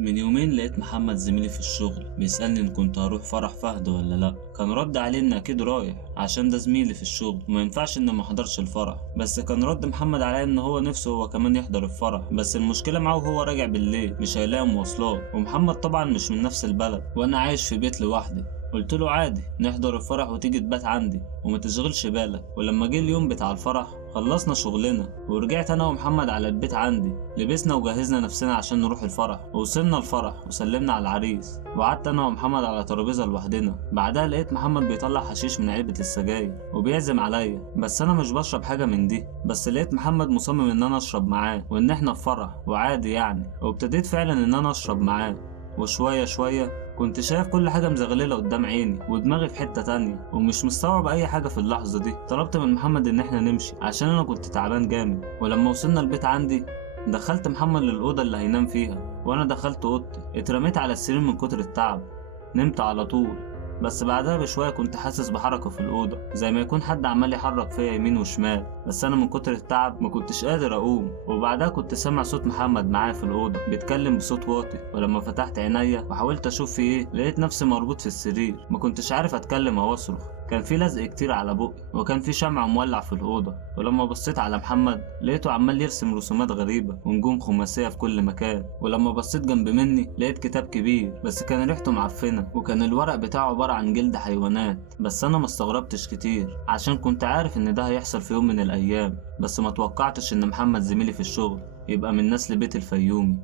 من يومين لقيت محمد زميلي في الشغل بيسألني إن كنت هروح فرح فهد ولا لأ. كان رد عليه إن أكيد رايح عشان ده زميلي في الشغل وما ينفعش إن محضرش الفرح. بس كان رد محمد عليا إن هو نفسه هو كمان يحضر الفرح، بس المشكلة معاه وهو راجع بالليل مش هيلاقي مواصلات، ومحمد طبعا مش من نفس البلد وأنا عايش في بيت لوحدي. قلت له عادي نحضر الفرح وتيجي تبات عندي وما تشغلش بالك. ولما جه اليوم بتاع الفرح خلصنا شغلنا ورجعت انا ومحمد على البيت عندي، لبسنا وجهزنا نفسنا عشان نروح الفرح، ووصلنا الفرح وسلمنا على العريس وقعدت انا ومحمد على ترابيزه لوحدنا. بعدها لقيت محمد بيطلع حشيش من علبه السجاير وبيعزم عليا، بس انا مش بشرب حاجه من دي، بس لقيت محمد مصمم ان انا اشرب معاه وان احنا في فرح وعادي يعني، وابتديت فعلا ان انا اشرب معاه. وشويه شويه كنت شايف كل حاجة مزغللة قدام عيني ودماغي في حتة تانية ومش مستوعب أي حاجة في اللحظة دي. طلبت من محمد إن احنا نمشي عشان أنا كنت تعبان جامد. ولما وصلنا البيت عندي دخلت محمد للأوضة اللي هينام فيها، وأنا دخلت أوضتي اترميت على السرير من كتر التعب، نمت على طول. بس بعدها بشوية كنت حاسس بحركة في الأوضة زي ما يكون حد عمال يحرك فيا يمين وشمال، بس أنا من كتر التعب ما كنتش قادر أقوم. وبعدها كنت سامع صوت محمد معايا في الأوضة بيتكلم بصوت واطي، ولما فتحت عينيا وحاولت أشوف في إيه لقيت نفسي مربوط في السرير، ما كنتش عارف أتكلم أو أصرخ، كان في لزق كتير على بقي وكان في شمع مولع في الأوضة. ولما بصيت على محمد لقيته عمال يرسم رسومات غريبة ونجوم خماسية في كل مكان. ولما بصيت جنب مني لقيت كتاب كبير بس كان ريحته معفنة وكان الورق بتاعه عبارة عن جلد حيوانات. بس أنا ما استغربتش كتير عشان كنت عارف إن ده هيحصل في يوم من الأيام، بس ما توقعتش إن محمد زميلي في الشغل يبقى من نسل بيت الفيومي.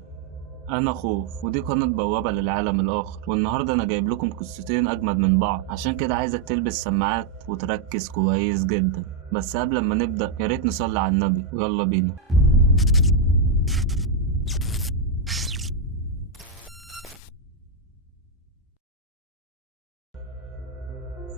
أنا خوف ودي قناة بوابة للعالم الآخر، والنهاردة أنا جايب لكم قصتين أجمد من بعض، عشان كده عايزك تلبس سماعات وتركز كويس جدا. بس قبل ما نبدأ ياريت نصلي على النبي ويلا بينا.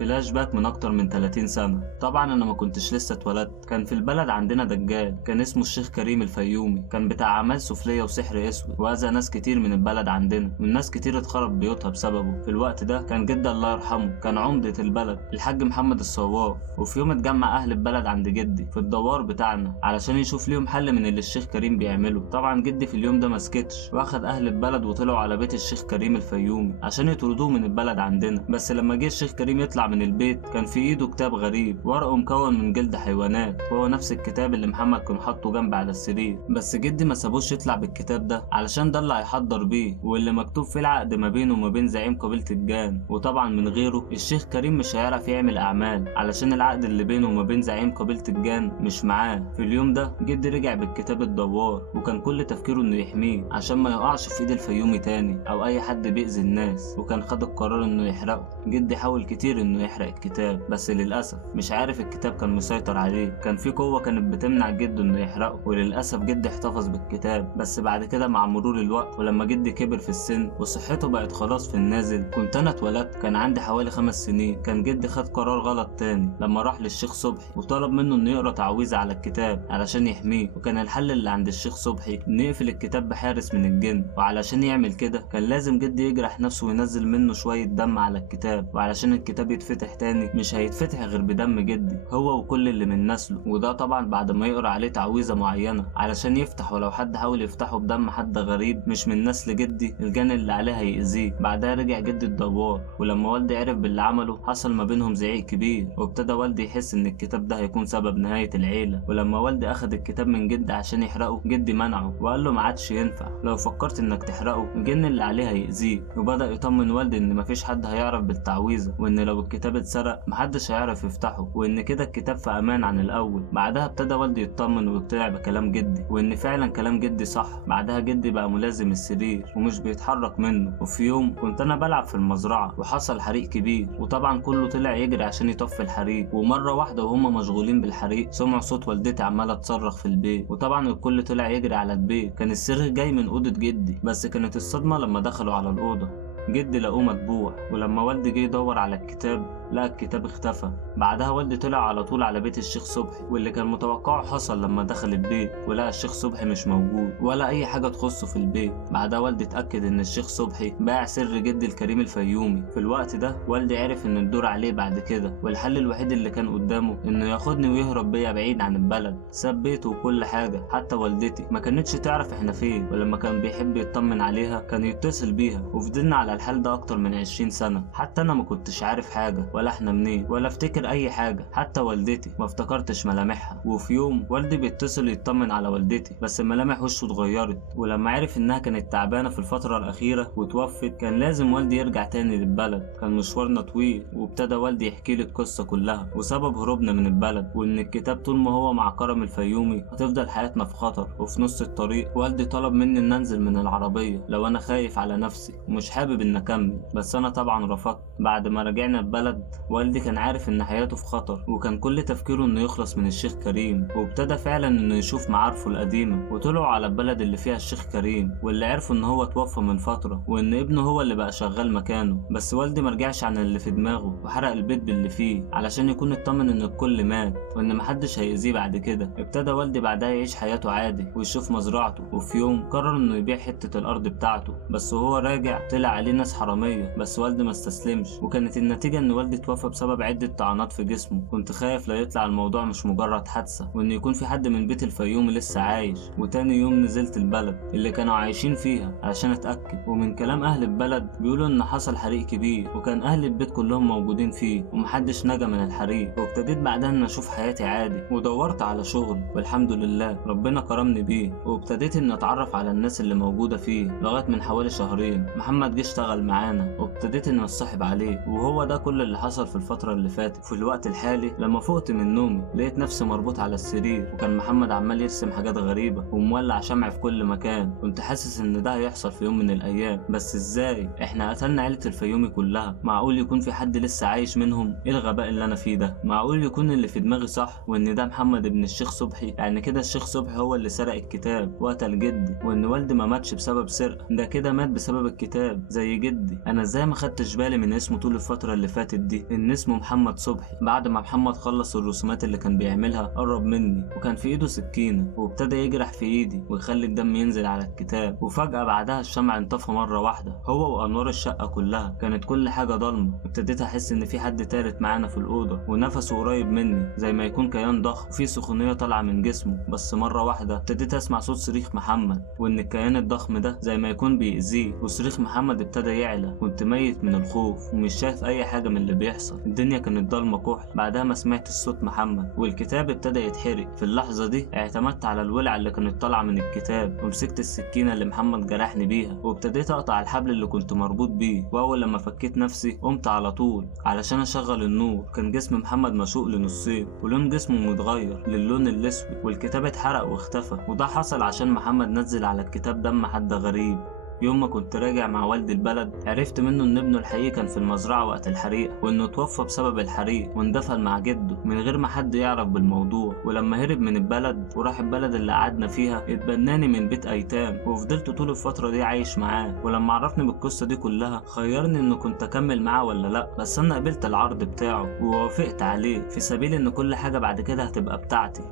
فلاش باك من اكتر من 30 سنة. طبعا انا ما كنتش لسه اتولدت. كان في البلد عندنا دجال كان اسمه الشيخ كريم الفيومي، كان بتاع اعمال سفلية وسحر اسود واذى ناس كتير من البلد عندنا، والناس كتير اتخرب بيوتها بسببه. في الوقت ده كان جدي الله يرحمه كان عمدة البلد الحاج محمد الصواف، وفي يوم اتجمع اهل البلد عند جدي في الدوار بتاعنا علشان يشوف ليهم حل من اللي الشيخ كريم بيعمله. طبعا جدي في اليوم ده مسكتش واخد اهل البلد وطلعوا على بيت الشيخ كريم الفيومي عشان يطردوه من البلد عندنا. بس لما جه الشيخ كريم يطلع من البيت كان في ايده كتاب غريب ورقه مكون من جلد حيوانات، وهو نفس الكتاب اللي محمد كان حاطه جنبي على السرير. بس جدي ما سابوش يطلع بالكتاب ده علشان ده اللي هيحضر بيه واللي مكتوب فيه العقد ما بينه وما بين زعيم قبيلة الجان، وطبعا من غيره الشيخ كريم مش هيعرف يعمل اعمال علشان العقد اللي بينه وما بين زعيم قبيلة الجان مش معاه. في اليوم ده جدي رجع بالكتاب الدوار وكان كل تفكيره انه يحميه عشان ما يقعش في ايد الفيومي تاني او اي حد بيأذي الناس، وكان خد القرار انه يحرقه. جدي حاول كتير انه يحرق الكتاب بس للاسف مش عارف الكتاب كان مسيطر عليه، كان في قوة كانت بتمنع جده انه يحرقه، وللاسف جدي احتفظ بالكتاب. بس بعد كده مع مرور الوقت ولما جدي كبر في السن وصحته بقت خلاص في النازل، كنت انا اتولدت كان عندي حوالي 5 سنين، كان جدي خد قرار غلط تاني لما راح للشيخ صبحي وطلب منه انه يقرا تعويذة على الكتاب علشان يحميه. وكان الحل اللي عند الشيخ صبحي انه يقفل الكتاب بحارس من الجن، وعلشان يعمل كده كان لازم جدي يجرح نفسه وينزل منه شوية دم على الكتاب، وعلشان الكتاب يتفتح تاني مش هيتفتح غير بدم جدي هو وكل اللي من نسله، وده طبعا بعد ما يقرا عليه تعويذة معينة علشان يفتح. ولو حد حاول يفتحه بدم حد غريب مش من نسل جدي الجن اللي عليه هيأذيه. بعدها رجع جدي الدوار، ولما والدي عرف باللي عمله حصل ما بينهم زعيق كبير، وابتدى والدي يحس ان الكتاب ده هيكون سبب نهاية العيلة. ولما والدي اخد الكتاب من جدي عشان يحرقه جدي منعه وقال له ما عادش ينفع، لو فكرت انك تحرقه الجن اللي عليه هيأذيك. وبدأ يطمن والدي ان مفيش حد هيعرف بالتعويذة، وان لو الكتاب اتسرق محدش هيعرف يفتحه، وان كده الكتاب في امان عن الاول. بعدها ابتدى والدي يطمن ويقتنع بكلام جدي وان فعلا كلام جدي صح. بعدها جدي بقى ملازم السرير ومش بيتحرك منه. وفي يوم كنت انا بلعب في المزرعة وحصل حريق كبير، وطبعا كله طلع يجري عشان يطفي الحريق، ومرة واحدة وهم مشغولين بالحريق سمعوا صوت والدتي عمالة تصرخ في البيت، وطبعا الكل طلع يجري على البيت. كان الصريخ جاي من أوضة جدي، بس كانت الصدمة لما دخلوا على الأوضة جدي لقوه مدبوح. ولما والدي جه يدور على الكتاب لقى الكتاب اختفى. بعدها والدي طلع على طول على بيت الشيخ صبحي، واللي كان متوقعه حصل لما دخل البيت ولقى الشيخ صبحي مش موجود ولا اي حاجه تخصه في البيت. بعدها والدي اتاكد ان الشيخ صبحي باع سر جدي الكريم الفيومي. في الوقت ده والدي عرف ان الدور عليه بعد كده، والحل الوحيد اللي كان قدامه انه ياخدني ويهرب بيا بعيد عن البلد. ساب بيته وكل حاجه، حتى والدتي ما كانتش تعرف احنا فين، ولما كان بيحب يطمن عليها كان يتصل بيها. وفضلنا على الحال ده اكتر من 20 سنه. حتى انا ما كنتش عارف حاجه ولا احنا منين ولا افتكر اي حاجه، حتى والدتي ما افتكرتش ملامحها. وفي يوم والدي بيتصل يطمن على والدتي، بس ملامح وشه اتغيرت، ولما عرف انها كانت تعبانه في الفتره الاخيره وتوفت كان لازم والدي يرجع تاني للبلد. كان مشوارنا طويل، وابتدى والدي يحكي لي القصه كلها وسبب هروبنا من البلد، وان الكتاب طول ما هو مع كرم الفيومي هتفضل حياتنا في خطر. وفي نص الطريق والدي طلب مني ان انزل من العربيه لو انا خايف على نفسي ومش حابب ان اكمل، بس انا طبعا رفضت. بعد ما رجعنا البلد والدي كان عارف ان حياته في خطر، وكان كل تفكيره انه يخلص من الشيخ كريم، وابتدى فعلا انه يشوف معارفه القديمه. وطلعوا على البلد اللي فيها الشيخ كريم، واللي عرفوا ان هو توفى من فتره وان ابنه هو اللي بقى شغال مكانه. بس والدي مرجعش عن اللي في دماغه وحرق البيت باللي فيه علشان يكون اطمن ان الكل مات وان محدش هيأذيه بعد كده. ابتدى والدي بعدها يعيش حياته عادي ويشوف مزرعته. وفي يوم قرر انه يبيع حته الارض بتاعته، بس وهو راجع طلع عليه ناس حراميه، بس والدي ما استسلمش. وكانت النتيجه ان والدي توفى بسبب عده طعنات في جسمه. كنت خايف لا يطلع الموضوع مش مجرد حادثه، وان يكون في حد من بيت الفيومي لسه عايش. وتاني يوم نزلت البلد اللي كانوا عايشين فيها علشان اتاكد، ومن كلام اهل البلد بيقولوا ان حصل حريق كبير وكان اهل البيت كلهم موجودين فيه ومحدش نجا من الحريق. وابتديت بعدها ان اشوف حياتي عادي، ودورت على شغل والحمد لله ربنا كرمني بيه. وابتديت ان اتعرف على الناس اللي موجوده فيه. لغايه من حوالي شهرين محمد جه اشتغل معانا، وابتديت ان اتصاحب عليه. وهو ده كل اللي حصل في الفتره اللي فاتت. في الوقت الحالي لما فقت من نومي لقيت نفسي مربوط على السرير، وكان محمد عمال يرسم حاجات غريبه ومولع شمع في كل مكان. كنت حاسس ان ده هيحصل في يوم من الايام، بس ازاي؟ احنا قتلنا عيله الفيومي كلها، معقول يكون في حد لسه عايش منهم؟ ايه الغباء اللي انا فيه ده؟ معقول يكون اللي في دماغي صح وان ده محمد ابن الشيخ صبحي؟ يعني كده الشيخ صبحي هو اللي سرق الكتاب وقتل جدي، وان والدي ما ماتش بسبب سرقه، ده كده مات بسبب الكتاب زي جدي. انا ازاي ما خدتش بالي من اسمه طول الفتره اللي فاتت دي؟ ان اسمه محمد صبحي. بعد ما محمد خلص الرسومات اللي كان بيعملها قرب مني وكان في ايده سكينه، وابتدى يجرح في ايدي ويخلي الدم ينزل على الكتاب. وفجاه بعدها الشمع انطفى مره واحده، هو وانوار الشقه كلها. كانت كل حاجه ضلمه. ابتديت احس ان في حد تالت معانا في الاوضه، ونفسه قريب مني زي ما يكون كيان ضخم وفي سخونيه طالعه من جسمه. بس مره واحده ابتديت اسمع صوت صريخ محمد، وان الكيان الضخم ده زي ما يكون بيأذيه. وصريخ محمد ابتدى يعلى. كنت ميت من الخوف ومش شايف اي حاجه من اللي بيحصل. الدنيا كانت ضلمه كحل. بعدها ما سمعت صوت محمد والكتاب ابتدى يتحرق. في اللحظه دي اعتمدت على الولعه اللي كانت طالعه من الكتاب، ومسكت السكينه اللي محمد جرحني بيها، وابتديت اقطع الحبل اللي كنت مربوط بيه. واول لما فكيت نفسي قمت على طول علشان اشغل النور. كان جسم محمد مشقوق لنصين، ولون جسمه متغير للون الاسود، والكتاب اتحرق واختفى. وده حصل عشان محمد نزل على الكتاب دم حد غريب. يوم ما كنت راجع مع والدي البلد عرفت منه ان ابنه الحقيقي كان في المزرعة وقت الحريق، وانه توفى بسبب الحريق واندفن مع جده من غير ما حد يعرف بالموضوع. ولما هرب من البلد وراح البلد اللي قعدنا فيها اتبناني من بيت ايتام، وفضلت طول الفترة دي عايش معاه. ولما عرفني بالقصة دي كلها خيرني انه كنت اكمل معاه ولا لا، بس انا قبلت العرض بتاعه ووافقت عليه في سبيل ان كل حاجة بعد كده هتبقى بتاعتي.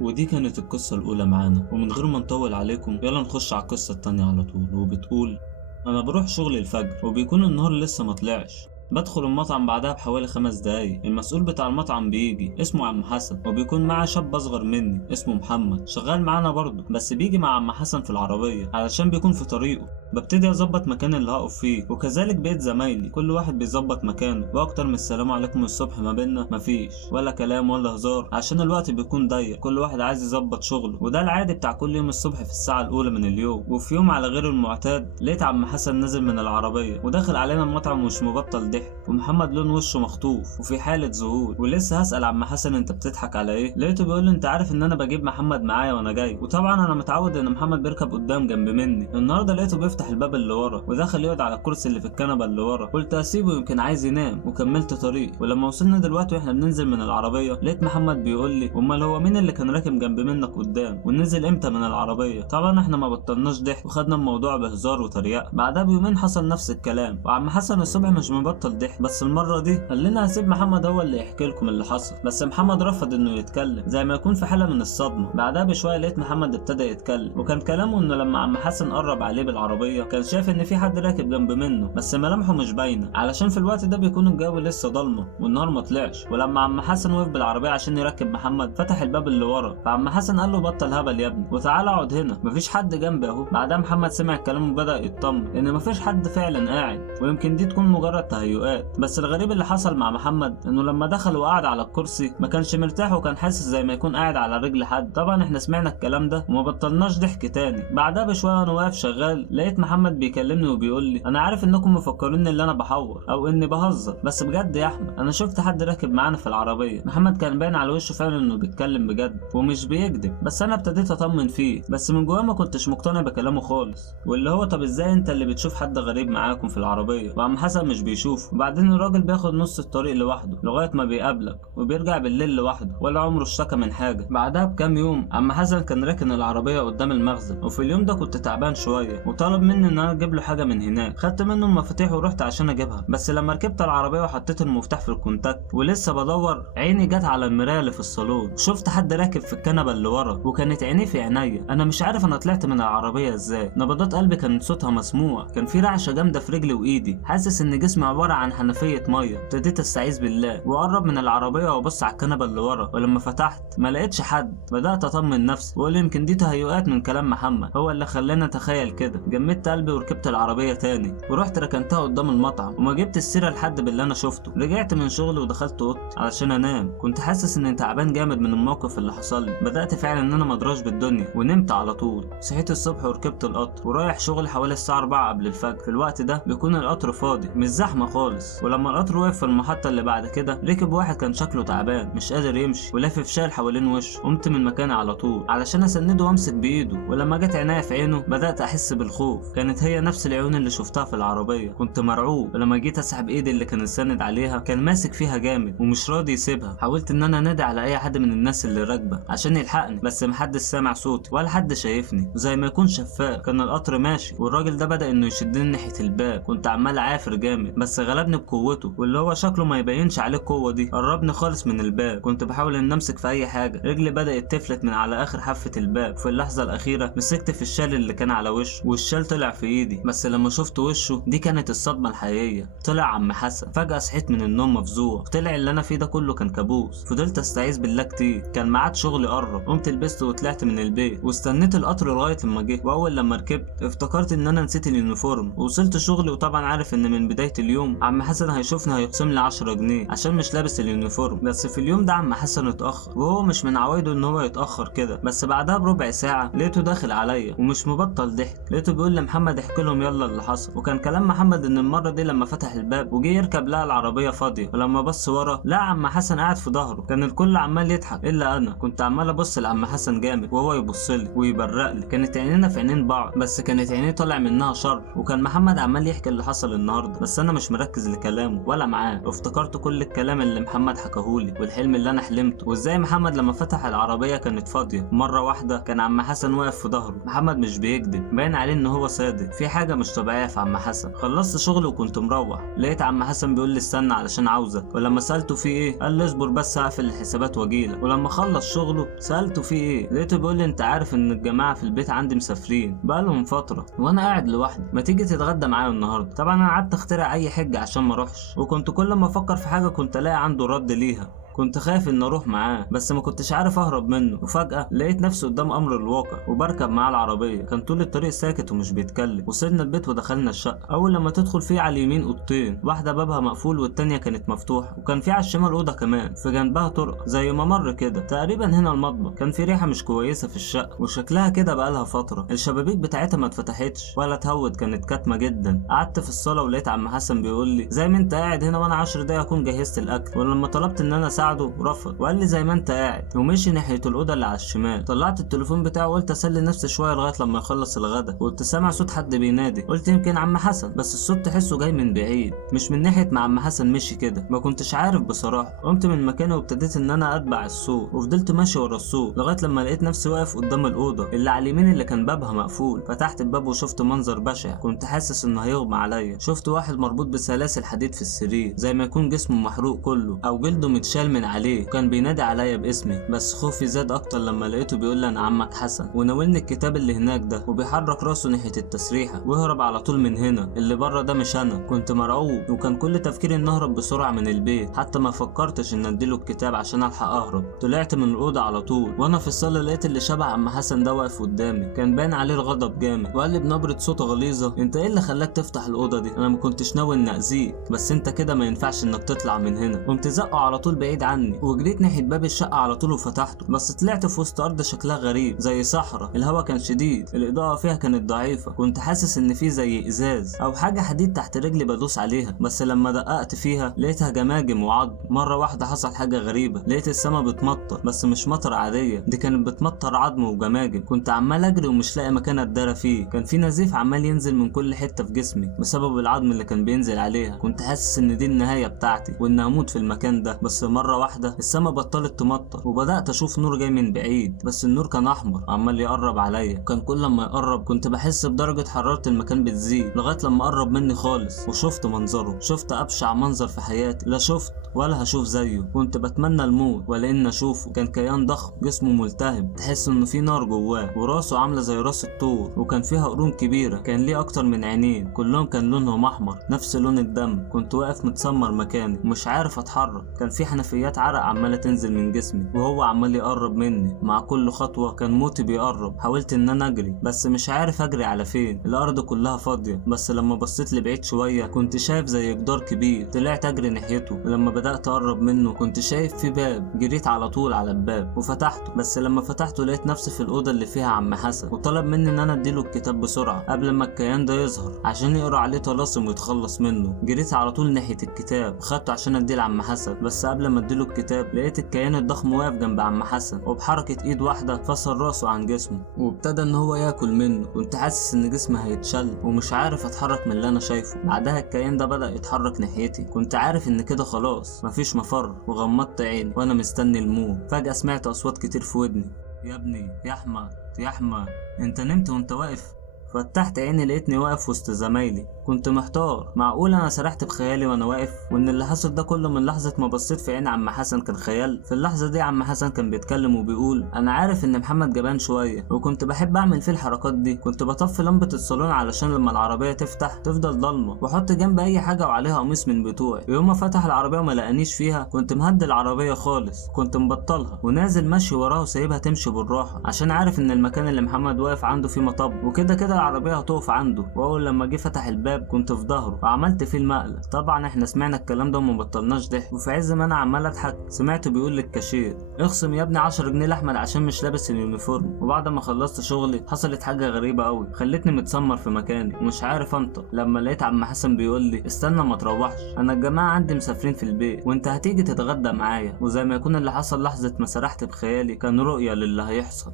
ودي كانت القصة الأولى معانا، ومن غير ما نطول عليكم يلا نخش على القصة التانية على طول. وبتقول: أنا بروح شغل الفجر وبيكون النهار لسه مطلعش. بدخل المطعم بعدها بحوالي 5 دقايق. المسؤول بتاع المطعم بيجي، اسمه عم حسن، وبيكون معاه شاب اصغر مني اسمه محمد شغال معانا برضه، بس بيجي مع عم حسن في العربية علشان بيكون في طريقه. ببتدي اظبط مكان اللي هقف فيه، وكذلك بقيت زمايلي كل واحد بيظبط مكانه. واكتر من السلام عليكم الصبح ما بينا مفيش، ولا كلام ولا هزار عشان الوقت بيكون ضيق، كل واحد عايز يظبط شغله. وده العادي بتاع كل يوم الصبح في الساعة الأولى من اليوم. وفي يوم على غير المعتاد لقيت عم حسن نازل من العربية وداخل علينا المطعم ومش مبطل ضحك، ومحمد لون وشه مخطوف وفي حالة ذهول. ولسه هسأل عم حسن انت بتضحك على ايه، لقيته بيقول لي انت عارف ان انا بجيب محمد معايا وانا جاي. وطبعا انا متعود ان محمد بيركب قدام جنب مني. النهارده لقيته بيفتح الباب اللي ورا ودخل يقعد على الكرسي اللي في الكنبه اللي ورا. قلت اسيبه يمكن عايز ينام، وكملت طريق. ولما وصلنا دلوقتي واحنا بننزل من العربيه لقيت محمد بيقول لي امال هو مين اللي كان راكب جنب منك قدام ونزل امتى من العربيه؟ طبعا احنا ما بطلناش ضحك وخدنا الموضوع بهزار وتريقه. بعدها بيومين حصل نفس الكلام، وعم حسن الصبح مش مبطل نبطل ضحك، بس المره دي خلينا هسيب محمد هو اللي يحكي لكم اللي حصل. بس محمد رفض انه يتكلم زي ما يكون في حاله من الصدمه. بعدها بشويه لقيت محمد ابتدى يتكلم، وكان كلامه انه لما عم حسن قرب عليه بالعربيه كان شايف ان في حد راكب جنب منه بس ملامحه مش باينه، علشان في الوقت ده بيكون الجو لسه ضلمه والنهار ما طلعش. ولما عم حسن وقف بالعربيه عشان يركب محمد فتح الباب اللي ورا، فعم حسن قال له بطل هبل يا ابني وتعالى اقعد هنا، مفيش حد جنبي اهو. بعدها محمد سمع الكلام وبدا يطمن ان مفيش حد فعلا قاعد، ويمكن دي تكون مجرد تهيؤات. بس الغريب اللي حصل مع محمد انه لما دخل وقعد على الكرسي ما كانش مرتاح، وكان حاسس زي ما يكون قاعد على رجل حد. طبعا احنا سمعنا الكلام ده وما بطلناش ضحك تاني. بعدها بشويه وانا واقف شغال لقيت محمد بيكلمني وبيقول لي انا عارف انكم مفكرين ان انا بحور او اني بهزر، بس بجد يا احمد انا شفت حد راكب معانا في العربيه. محمد كان باين على وشه فعلا انه بيتكلم بجد ومش بيكذب، بس انا ابتديت اطمن فيه، بس من جواه ما كنتش مقتنع بكلامه خالص. واللي هو طب ازاي انت اللي بتشوف حد غريب معاكم في العربيه وعم حسن مش بيشوفه؟ وبعدين الراجل بياخد نص الطريق لوحده لغايه ما بيقابلك وبيرجع بالليل لوحده ولا عمره اشتكى من حاجه. بعدها بكام يوم عم حسن كان راكن العربيه قدام المخزن، وفي اليوم ده كنت تعبان شويه وطلب مني ان انا اجيب له حاجه من هناك. خدت منه المفاتيح ورحت عشان اجيبها، بس لما ركبت العربيه وحطيت المفتاح في الكونتاكت ولسه بدور عيني جت على المرايه اللي في الصالون، شفت حد راكب في الكنبه اللي ورا وكانت عينيه في عينيا. انا مش عارف انا طلعت من العربيه ازاي، نبضات قلبي كانت صوتها مسموع، كان في رعشه جامده في رجلي وايدي، حاسس ان جسمي عباره عن حنفيه ميه. ابتديت استعيذ بالله واقرب من العربيه وابص على الكنبه اللي ورا، ولما فتحت ما لقيتش حد. بدات اطمن نفسي واقول يمكن دي تهيؤات من كلام محمد هو اللي خلاني اتخيل كده. جمدت قلبي وركبت العربيه تاني ورحت ركنتها قدام المطعم وما جبت السيره لحد باللي انا شفته. رجعت من شغلي ودخلت اوضتي علشان انام، كنت حاسس اني تعبان جامد من الموقف اللي حصل لي. بدات فعلا ان انا مدراش بالدنيا ونمت على طول. صحيت الصبح وركبت القطر ورايح شغلي حوالي الساعه 4 قبل الفجر. في الوقت ده بيكون القطر فاضي مش زحمه خالص، ولما القطر وقف في المحطه اللي بعد كده ركب واحد كان شكله تعبان مش قادر يمشي ولافف شال حوالين وشه. قمت من مكاني على طول علشان اسنده وامسك بايده، ولما جت عينيا في عينه بدات احس بالخوف. كانت هي نفس العيون اللي شفتها في العربيه. كنت مرعوب، ولما جيت اسحب ايدي اللي كان ساند عليها كان ماسك فيها جامد ومش راضي يسيبها. حاولت ان انا انادي على اي حد من الناس اللي راكبه عشان يلحقني، بس محدش سامع صوتي ولا حد شايفني، وزي ما يكون شفاف. كان القطر ماشي والراجل ده بدا انه يشدني ناحيه الباب. كنت عمال عافر جامد بس غلبني بقوته، واللي هو شكله ما يبينش عليه القوه دي قربني خالص من الباب. كنت بحاول ان امسك في اي حاجه، رجلي بدات تفلت من على اخر حافه الباب. في اللحظه الاخيره مسكت في الشال اللي كان على وشه والشال طلع في ايدي، بس لما شفت وشه دي كانت الصدمه الحقيقيه. طلع عم حسن. فجاه صحيت من النوم مفزوع، طلع اللي انا فيه ده كله كان كابوس. فضلت استعيذ بالله كتير، كان ميعاد شغلي قرب. قمت لبست وطلعت من البيت واستنيت القطر لغايه لما جه. واول لما ركبت افتكرت ان انا نسيت اليونيفورم ووصلت شغلي، وطبعا عارف ان من بدايه اليوم عم حسن هيشوفني هيقسم لي 10 جنيه عشان مش لابس اليونيفورم. بس في اليوم ده عم حسن اتاخر، وهو مش من عوايده ان هو يتاخر كده. بس بعدها بربع ساعه لقيته داخل عليا ومش مبطل ضحك. لقيته بيقول لمحمد احكي لهم يلا اللي حصل. وكان كلام محمد ان المره دي لما فتح الباب وجه يركب لقى العربيه فاضيه، ولما بص ورا لقى عم حسن قاعد في ظهره. كان الكل عمال يضحك الا انا. كنت عمال ابص لعم حسن جامد وهو يبص لي ويبرق لي. كانت عينينا في عينين بعض، بس كانت عينيه طالع منها شر. وكان محمد عمال يحكي اللي حصل النهارده، بس انا مش مركز لكلامه ولا معاه. وافتكرت كل الكلام اللي محمد حكاهولي والحلم اللي انا حلمته، وازاي محمد لما فتح العربيه كانت فاضيه مره واحده كان عم حسن واقف في ظهره. محمد مش بيكذب، باين عليه ان هو صادق. في حاجه مش طبيعيه في عم حسن. خلصت شغلي وكنت مروح لقيت عم حسن بيقول لي استنى علشان عاوزك. ولما سالته في ايه قال لي اصبر بس هقفل الحسابات واجيلك. ولما خلص شغله سالته في ايه لقيته بيقول لي انت عارف ان الجماعه في البيت عندي مسافرين بقالهم فتره وانا قاعد لوحدي، ما تيجي تتغدى معايا النهارده؟ طبعا انا قعدت اخترع اي حجه عشان ما اروحش، وكنت كل ما افكر في حاجه كنت الاقي عنده رد ليها. كنت خايف ان اروح معاه بس ما كنتش عارف اهرب منه. وفجأة لقيت نفسي قدام امر الواقع وبركب معاه العربية. كان طول الطريق ساكت ومش بيتكلم. وصلنا البيت ودخلنا الشقة. اول لما تدخل فيه على اليمين اوضتين، واحدة بابها مقفول والتانية كانت مفتوحة، وكان في على الشمال اوضة كمان في جنبها طرقة زي ممر كده. تقريبا هنا المطبخ. كان في ريحة مش كويسة في الشقة وشكلها كده بقالها فترة. الشبابيك بتاعتها ما اتفتحتش ولا اتهوت، كانت كاتمة جدا. قعدت في الصالة ولقيت عم حسن بيقول لي زي ما انت قاعد هنا وانا 10 دقايق اكون جهزت الاكل. ولما طلبت ان انا اساعده ورفض وقال لي زي ما انت قاعد، ومشي ناحيه الاوضه اللي على الشمال. طلعت التليفون بتاعه وقلت اسلي نفسي شويه لغايه لما يخلص الغدا، وقلت سامع صوت حد بينادي، قلت يمكن عم حسن، بس الصوت تحسه جاي من بعيد مش من ناحيه ما عم حسن مشي كده. ما كنتش عارف بصراحه. قمت من مكاني وابتديت ان انا اتبع الصوت، وفضلت ماشي ورا الصوت لغايه لما لقيت نفسي واقف قدام الاوضه اللي على اليمين اللي كان بابها مقفول. فتحت الباب وشفت منظر بشع، كنت حاسس انه هيغمى عليا. شفت واحد مربوط بسلاسل حديد في السرير زي ما يكون جسمه محروق كله او جلده متشال من عليه، وكان بينادي عليا باسمي. بس خوفي زاد اكتر لما لقيته بيقول لي انا عمك حسن، وناولني الكتاب اللي هناك ده، وبيحرك راسه ناحيه التسريحه، واهرب على طول من هنا، اللي بره ده مش انا. كنت مرعوب وكان كل تفكيري ان اهرب بسرعه من البيت، حتى ما فكرتش ان اديله الكتاب عشان الحق اهرب. طلعت من الاوضه على طول، وانا في الصاله لقيت اللي شبه عم حسن ده واقف قدامي، كان باين عليه الغضب جامد، وقال لي بنبره صوت غليظه انت ايه اللي خلاك تفتح الاوضه دي؟ انا ما كنتش ناوي اني اذيك، بس انت كده ما ينفعش انك تطلع من هنا. قمت زقه على طول بعيد عني، وجريت ناحيه باب الشقه على طول وفتحته، بس طلعت في وسط ارض شكلها غريب زي صحراء. الهواء كان شديد، الاضاءه فيها كانت ضعيفه، كنت حاسس ان في زي ازاز او حاجه حديد تحت رجلي بدوس عليها، بس لما دققت فيها لقيتها جماجم وعض. مره واحده حصل حاجه غريبه، لقيت السما بتمطر، بس مش مطر عاديه، دي كانت بتمطر عظم وجماجم. كنت عمال اجري ومش لاقي مكان اتدارى فيه، كان في نزيف عمال ينزل من كل حته في جسمي بسبب العظم اللي كان بينزل عليها. كنت حاسس ان دي النهايه بتاعتي وان هموت في المكان ده. بس مره واحده السما بطلت تمطر، وبدات اشوف نور جاي من بعيد، بس النور كان احمر عمال يقرب عليا. كان كل ما يقرب كنت بحس بدرجه حراره المكان بتزيد، لغايه لما قرب مني خالص وشفت منظره. شفت ابشع منظر في حياتي، لا شفت ولا هشوف زيه. كنت بتمنى الموت ولا ان اشوفه. كان كيان ضخم جسمه ملتهب، تحس انه في نار جواه، وراسه عامله زي راس الطور، وكان فيها قرون كبيره، كان ليه اكتر من عينين كلهم كان لونهم احمر نفس لون الدم. كنت واقف متسمر مكاني مش عارف اتحرك، كان في حنفيات عرق عماله تنزل من جسمي، وهو عمال يقرب مني. مع كل خطوه كان موتي بيقرب. حاولت ان انا اجري بس مش عارف اجري على فين، الارض كلها فاضيه. بس لما بصيت لبعيد شويه كنت شايف زي جدار كبير، طلعت اجري ناحيته، ولما بدات اقرب منه كنت شايف في باب، جريت على طول على الباب وفتحته. بس لما فتحته لقيت نفسي في الاوضه اللي فيها عم حسن، وطلب مني ان انا اديله الكتاب بسرعه قبل ما الكيان ده يظهر عشان يقرا عليه طلاسم ويتخلص منه. جريت على طول ناحيه الكتاب، خدته عشان اديه لعم حسن، بس قبل ما اديله الكتاب لقيت الكيان الضخم واقف جنب عم حسن، وبحركه ايد واحده فصل راسه عن جسمه وابتدى ان هو ياكل منه. كنت حاسس ان جسمي هيتشل ومش عارف اتحرك من اللي انا شايفه. بعدها الكيان ده بدا يتحرك ناحيتي، كنت عارف ان كده خلاص مفيش مفر، وغمضت عيني وانا مستني الموت. فجاه سمعت اصوات كتير في ودني، يا ابني يا احمد يا احمد انت نمت وانت واقف؟ فتحت عيني لقيتني واقف وسط زمايلي. كنت محتار، معقول انا سرحت بخيالي وانا واقف، وان اللي حصل ده كله من لحظه ما بصيت في عين عم حسن كان خيال؟ في اللحظه دي عم حسن كان بيتكلم وبيقول انا عارف ان محمد جبان شويه، وكنت بحب اعمل فيه الحركات دي. كنت بطفي لمبه الصالون علشان لما العربيه تفتح تفضل ضلمه، واحط جنب اي حاجه وعليها قميص من بتوعي. ويوم ما فتح العربيه وما لقانيش فيها كنت مهدي العربيه خالص، كنت مبطلها ونازل ماشي وراها وسايبها تمشي بالراحه، عشان عارف ان المكان اللي محمد واقف عنده فيه مطب، وكده كده العربيه هتقف عنده. واول لما جه فتح الباب كنت في ظهره وعملت فيه المقلب. طبعا احنا سمعنا الكلام ده وما بطلناش ضحك، وفي عز ما انا عمال اضحك سمعته بيقول للكاشير اخصم يا ابني 10 جنيه لاحمد عشان مش لابس اليونيفورم. وبعد ما خلصت شغلي حصلت حاجه غريبه قوي خلتني متسمر في مكاني ومش عارف انطق، لما لقيت عم حسن بيقول لي استنى ما تروحش، انا الجماعه عندي مسافرين في البيت وانت هتيجي تتغدى معايا. وزي ما يكون اللي حصل لحظه ما سرحت بخيالي كان رؤيه للي هيحصل.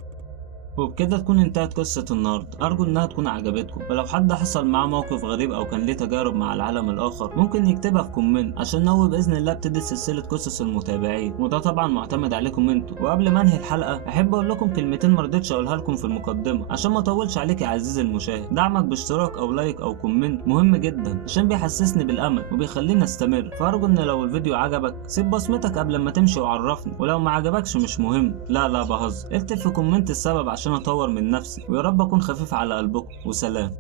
وبكده تكون انتهت قصة النهاردة. أرجو إنها تكون عجبتكم، ولو حد حصل معاه موقف غريب أو كان ليه تجارب مع العالم الآخر ممكن يكتبها في كومنت عشان نوي بإذن الله ابتدي سلسلة قصص المتابعين، وده طبعا معتمد عليكم انتوا. وقبل ما انهي الحلقة أحب أقول لكم كلمتين مرضتش أقولها لكم في المقدمة عشان ما أطولش عليك يا عزيزي المشاهد. دعمك باشتراك أو لايك أو كومنت مهم جدا عشان بيحسسني بالأمل وبيخليني أستمر. فأرجو إن لو الفيديو عجبك سيب بصمتك قبل ما تمشي وعرفني، ولو ما عجبكش مش مهم، لا بهزر، اكتب في كومنت السبب عشان اطور من نفسي. ويا رب اكون خفيف على قلبكم، وسلام.